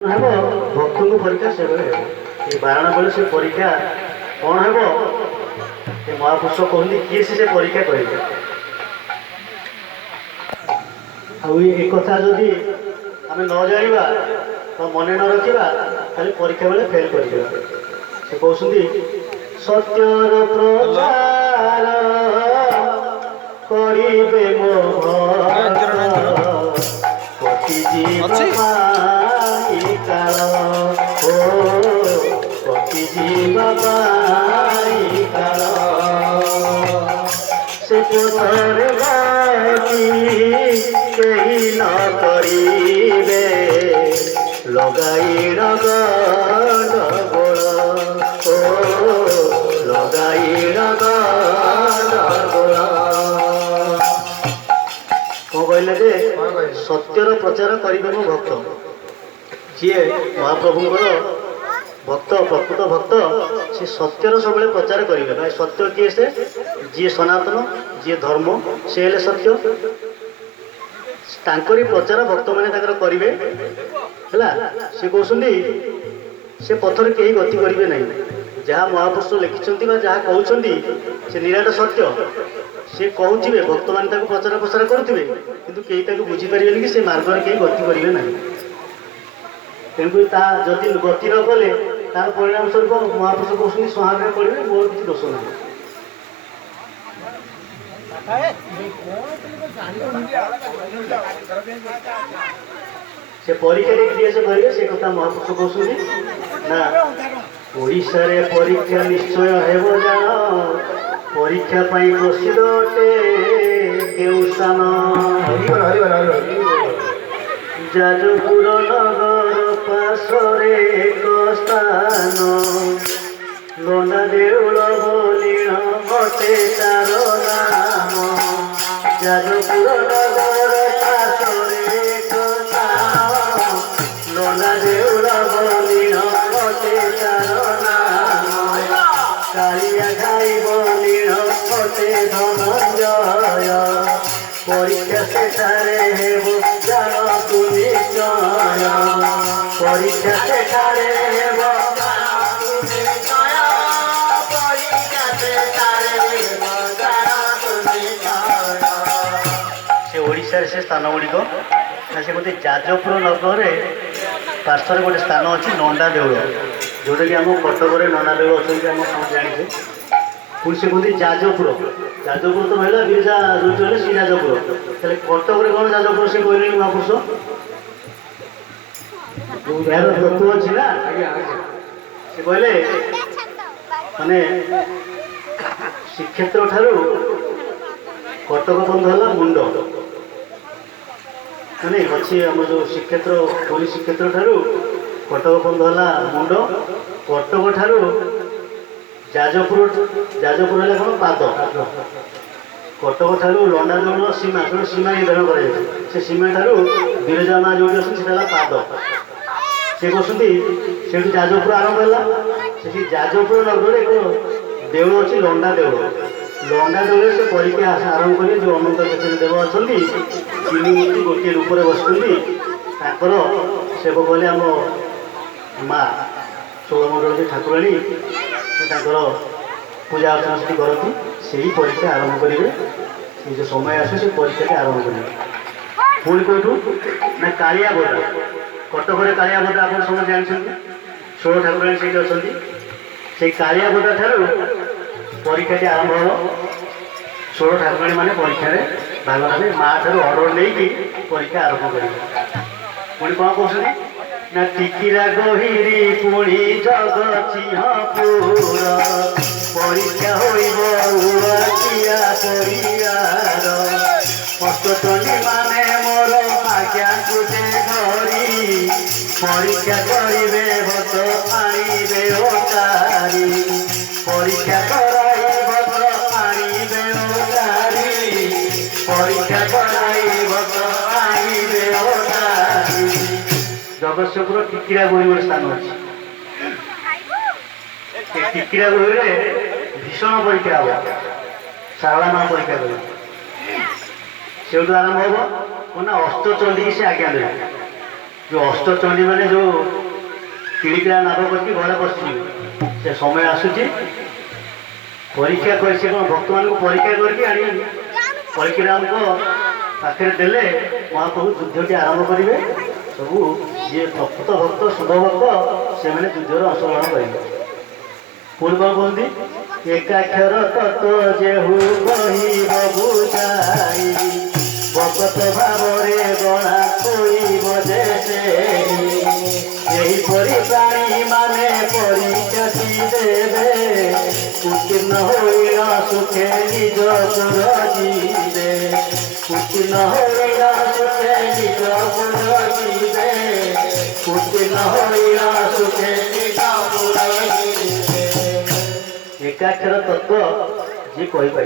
ହେବ ଭକ୍ତଙ୍କୁ ପରୀକ୍ଷା ସେଭଳି ହେବ। ଏ ବାରଣ ବେଳେ ସେ ପରୀକ୍ଷା କ'ଣ ହେବ? ଏ ମହାପୁରୁଷ କହନ୍ତି କିଏ ସେ ପରୀକ୍ଷା କରିବେ। ଆଉ ଏ କଥା ଯଦି ଆମେ ନ ଜାଣିବା ବା ମନେ ନ ରଖିବା ତାହେଲେ ପରୀକ୍ଷା ବେଳେ ଫେଲ୍ କରିଯିବା। ସେ କହୁଛନ୍ତି ସତ୍ୟର ପ୍ରଚାର କରିବେ ମୋ ଭକ୍ତ ପତି ଜୀବ ପାଇ କାଳ ଓ ପତି ଜୀବ ପାଇ କାଳ ସେ ପଥରେ ଗତି କେହି ନ କରିବେ ଲଗାଇ ରଗଡ ଓ ଲଗାଇ ରଗଡ କ'ଣ କହିଲେ ଯେ ସତ୍ୟର ପ୍ରଚାର କରିବେ ମୋ ଭକ୍ତ। ଯିଏ ମହାପ୍ରଭୁଙ୍କର ଭକ୍ତ ପ୍ରକୃତ ଭକ୍ତ ସେ ସତ୍ୟର ସବୁବେଳେ ପ୍ରଚାର କରିବେ। ଭାଇ ସତ୍ୟ କିଏ? ସେ ଯିଏ ସନାତନ ଯିଏ ଧର୍ମ ସେ ହେଲେ ସତ୍ୟ। ତାଙ୍କରି ପ୍ରଚାର ଭକ୍ତମାନେ ତାଙ୍କର କରିବେ ହେଲା। ସେ କହୁଛନ୍ତି ସେ ପଥରେ କେହି ଗତି କରିବେ ନାହିଁ। ଯାହା ମହାପୁରୁଷ ଲେଖିଛନ୍ତି ବା ଯାହା କହୁଛନ୍ତି ସେ ନିରାଟ ସତ୍ୟ। ସେ କହୁଥିବେ ଭକ୍ତମାନେ ତାକୁ ପ୍ରଚାର ପ୍ରସାର କରୁଥିବେ କିନ୍ତୁ କେହି ତାକୁ ବୁଝିପାରିବେନି କି ସେ ମାର୍ଗରେ କେହି ଗତି କରିବେ ନାହିଁ। ତେଣୁକରି ତା ଯଦି ଗତି ନ କଲେ ତାର ପରିଣାମ ସ୍ୱରୂପ ମହାପୁରୁଷ କହୁଛନ୍ତି ସଂହାରରେ ପଡ଼ିବେ। ମୋର କିଛି ଦୋଷ ନାହିଁ। ସେ ପରୀକ୍ଷାରେ କିଏ ସେ କରିବେ ସେ କଥା ମହାପୁରୁଷ କହୁଛନ୍ତି ନା ଓଡ଼ିଶାରେ ପରୀକ୍ଷା ନିଶ୍ଚୟ ହେବ ଜାଣ ପରୀକ୍ଷା ପାଇଁ ପ୍ରସିଦ୍ଧ ଅଟେ କେଉଁ ସ୍ଥାନ ଯାଜପୁର ନଗର ପାଶରେ ଏକ ସ୍ଥାନ ଲୋନା ଦେଉଳ ବୋଲିଣ ଅଟେ ତାର ନାମ ଯାଜପୁର ନଗର ପାଶରେ ଏକ ସ୍ଥାନ ଲୋନା ଦେଉଳ ବୋଲିଣ ଅଟେ ତାର ନାମ କାଳିଆ ଘାଇ ବୋଲିଣ ଅଟେ ଧନଞ୍ଜୟ ପରୀକ୍ଷା ସେଠାରେ ହେବ ଜାଣନ୍ତୁ ନିଶ୍ଚୟ ପରୀକ୍ଷା ସେଠାରେ ହେବ ଜାଣନ୍ତୁ ନିଶ୍ଚୟ ପରୀକ୍ଷା ସେଠାରେ ହେବ ଜାଣନ୍ତୁ ନିଶ୍ଚୟ। ସେ ଓଡ଼ିଶାରେ ସେ ସ୍ଥାନ ଗୁଡ଼ିକ ନା ସେ ଗୋଟେ ଯାଜପୁର ନଗରରେ ପାର୍ଶ୍ୱରେ ଗୋଟେ ସ୍ଥାନ ଅଛି ନଣ୍ଡା ଦେଉଳ ଯେଉଁଟାକି ଆମ କଟକରେ ନଣ୍ଡା ଦେଉଳ ଅଛନ୍ତି ଆମ ସମସ୍ତେ ଜାଣିଛେ। ପୁଣି ସେ କୁହନ୍ତି ଯାଜପୁର ଯାଜପୁର ତ ରହିଲା ବିରଜା ଯେଉଁଠି ହେଲେ ଶ୍ରୀ ଯାଜପୁର। ତାହେଲେ କଟକରେ କ'ଣ ଯାଜପୁର ସେ କହିଲେଣି ମହାପୁରୁଷ? ଏହାର ତତ୍ତ୍ୱ ଅଛି ନା। ସେ କହିଲେ ମାନେ ଶ୍ରୀକ୍ଷେତ୍ର ଠାରୁ କଟକ ବନ୍ଧ ହେଲା ମୁଣ୍ଡ ମାନେ ଅଛି ଆମର ଯେଉଁ ଶ୍ରୀକ୍ଷେତ୍ର ପୁରୀ ଶ୍ରୀକ୍ଷେତ୍ର ଠାରୁ କଟକ ବନ୍ଧ ହେଲା ମୁଣ୍ଡ। କଟକ ଠାରୁ ଯାଜପୁର ହେଲା କ'ଣ ପାଦ। କଟକ ଠାରୁ ଲଣ୍ଡା ଦେଉଳ ସୀମା ସୀମା ନିର୍ଦ୍ଧାରଣ କରାଯାଇଛି। ସେ ସୀମା ଠାରୁ ବିରଜା ମା ଯେଉଁଠି ଅଛନ୍ତି ସେଟା ହେଲା ପାଦ। ସେ କହୁଛନ୍ତି ସେଠୁ ଯାଜପୁର ଆରମ୍ଭ ହେଲା। ସେଠି ଯାଜପୁର ନଗରରେ ଏକ ଦେଉଳ ଅଛି ଲଣ୍ଡା ଦେଉଳ। ଲଣ୍ଡା ଦେଉଳରେ ସେ ପରୀକ୍ଷା ଆରମ୍ଭ କରିବେ। ଯେଉଁ ଅନନ୍ତ କେଶରୀ ଦେବ ଅଛନ୍ତି ତିନି ମୂର୍ତ୍ତି ଗୋଟିଏ ରୂପରେ ବସୁଛନ୍ତି ତାଙ୍କର ସେବକ ହେଲେ ଆମ ମା ଷୋଳମଣ୍ଡଳୀ ଠାକୁରାଣୀ ସେ ତାଙ୍କର ପୂଜା ଅର୍ଚ୍ଚନା ସେଠି କରନ୍ତି। ସେହି ପରୀକ୍ଷା ଆରମ୍ଭ କରିବେ। ସେ ଯେଉଁ ସମୟ ଆସେ ସେ ପରୀକ୍ଷାଟି ଆରମ୍ଭ କରିବେ। ପୁଣି କେଉଁଠୁ ନା କାଳିଆ ବୋଦା କଟକରେ କାଳିଆ ବୋଦା ଆପଣ ସମସ୍ତେ ଜାଣିଛନ୍ତି। ଷୋଳ ଠାକୁରାଣୀ ସେଇଠି ଅଛନ୍ତି। ସେଇ କାଳିଆ ବୋଦା ଠାରୁ ପରୀକ୍ଷାଟି ଆରମ୍ଭ ହେବ। ଷୋଳ ଠାକୁରାଣୀ ମାନେ ପରୀକ୍ଷାରେ ଭାଗ ନେବେ। ମା ଠାରୁ ଅର୍ଡ଼ର ନେଇକି ପରୀକ୍ଷା ଆରମ୍ଭ କରିବେ। ପୁଣି କ'ଣ କହୁଛନ୍ତି ନା ଟିକିରା ଗହିରି ପୁଣି ଜଗତସିଂହପୁର ପରୀକ୍ଷା ହୋଇବ ଉଆକିଆ ପରିବାର ଅଷ୍ଟଚଣ୍ଡୀ ମାନେ ମୋର ଆଜ୍ଞାକୁ ଯେ ଧରି ପରୀକ୍ଷା କରିବେ ଭକ୍ତ ଆଣିବେ ଓଟାରି ପରୀକ୍ଷା କରାଇ ଭକ୍ତ ଆଣିବେ ଓଟାରି ପରୀକ୍ଷା କରାଇ ଭକ୍ତ ଆଣିବେ ଓଟାରି। ଜଗତସିଂହପୁର ଟିକିରା ଗୋହି ଗୋଟେ ସ୍ଥାନ ଅଛି। ସେ ଟିକିରା ଗୋହିରେ ଭୀଷଣ ପରୀକ୍ଷା ହେବ। ଶାରଳା ମା ପରୀକ୍ଷା କରିବେ। ସେଇଠୁ ଆରମ୍ଭ ହେବ କ'ଣ ନା ଅଷ୍ଟଚଣ୍ଡୀକି ସେ ଆଜ୍ଞା ଦେବେ। जो अष्टचंडी मैंने जो किड़िकिड़ा नाग करके घरे बसि से समय आसूची परीक्षा कर भक्त मान परीक्षा करके परशुराम पाखे देले महाप्रभु युद्धटी आरंभ करेंगे सबू जी प्रकृत भक्त शुभ भक्त से युद्धर अंशग्रहण करेंगे पूर्व कहती एकाक्षर तत्व जेहू कह बुझाई भगत भाव गणा कोई यहीपरि प्राणी माने परिचति देवे उत्तीर्ण होइना सुखे निज पुर जीवे उत्तीर्ण होइना सुखे निज पुर जीवे उत्तीर्ण होइना सुखे निज पुर जीवे एकाक्षर तत्व जी कहीपर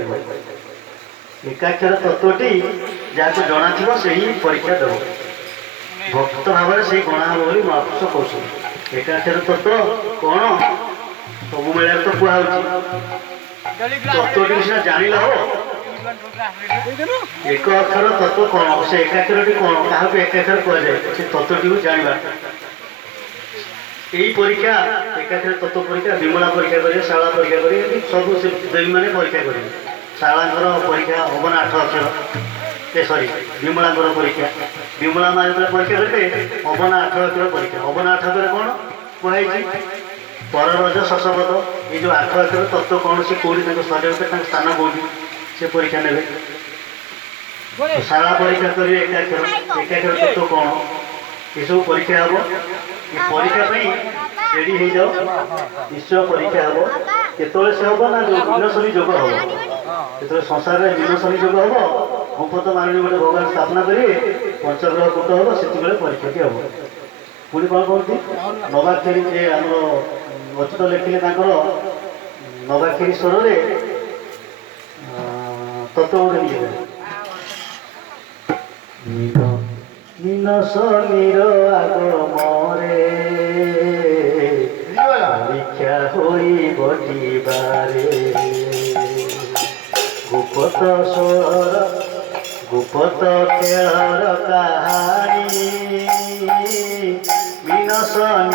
एकाक्षर तत्वटी जहाँ जना थी से ही परीक्षा देव भक्त भाव से गणा हम बोली महापुरुष कौन एकाक्षर तत्व कौन सब मेला तो कहूँ तत्वटी सीना जान हो एक अक्षर तत्व कौन से एकाक्षर कौन क्या एकाक्षर कहुए से तत्वटी को जाना यही परीक्षा एकाक्षर तत्व परीक्षा विमला परीक्षा करेंगे शाला परीक्षा करेंगे सब से देवी मैंने परीक्षा करेंगे शालांकर परीक्षा हम ना 8 अक्षर सरी विमला परीक्षा विमला माँ जो परीक्षा करेंगे हम ना 8 अक्षर परीक्षा हम ना 8 अक्षर कौन कहुई पररज शशपथ ये जो 8 अक्षर तत्व कौन से कौटी शरीर स्थान कौटी से परीक्षा ने शाला परीक्षा करेंगे एकाक्षर तत्व कौन ये सब परीक्षा हम ये परीक्षा रेडी हो जाओ निश्चय परीक्षा हम केतले से हम ना जो विनशनी योग हम जो संसार में विनशनी योग हम भूपत माननी गोटे भगवान स्थापना करेंगे पंचग्रह कूट हम से परीक्षाटी हम पुणी कौन कहती नवाक्षरी जे आम अच्युत लिखिले नवाक्षरी स्वर तत्व गोटे निजे विनशनीर आगमरे परीक्षा होई बटिबारे गुपत स्वर गुपत खेलर कहानी विनशनी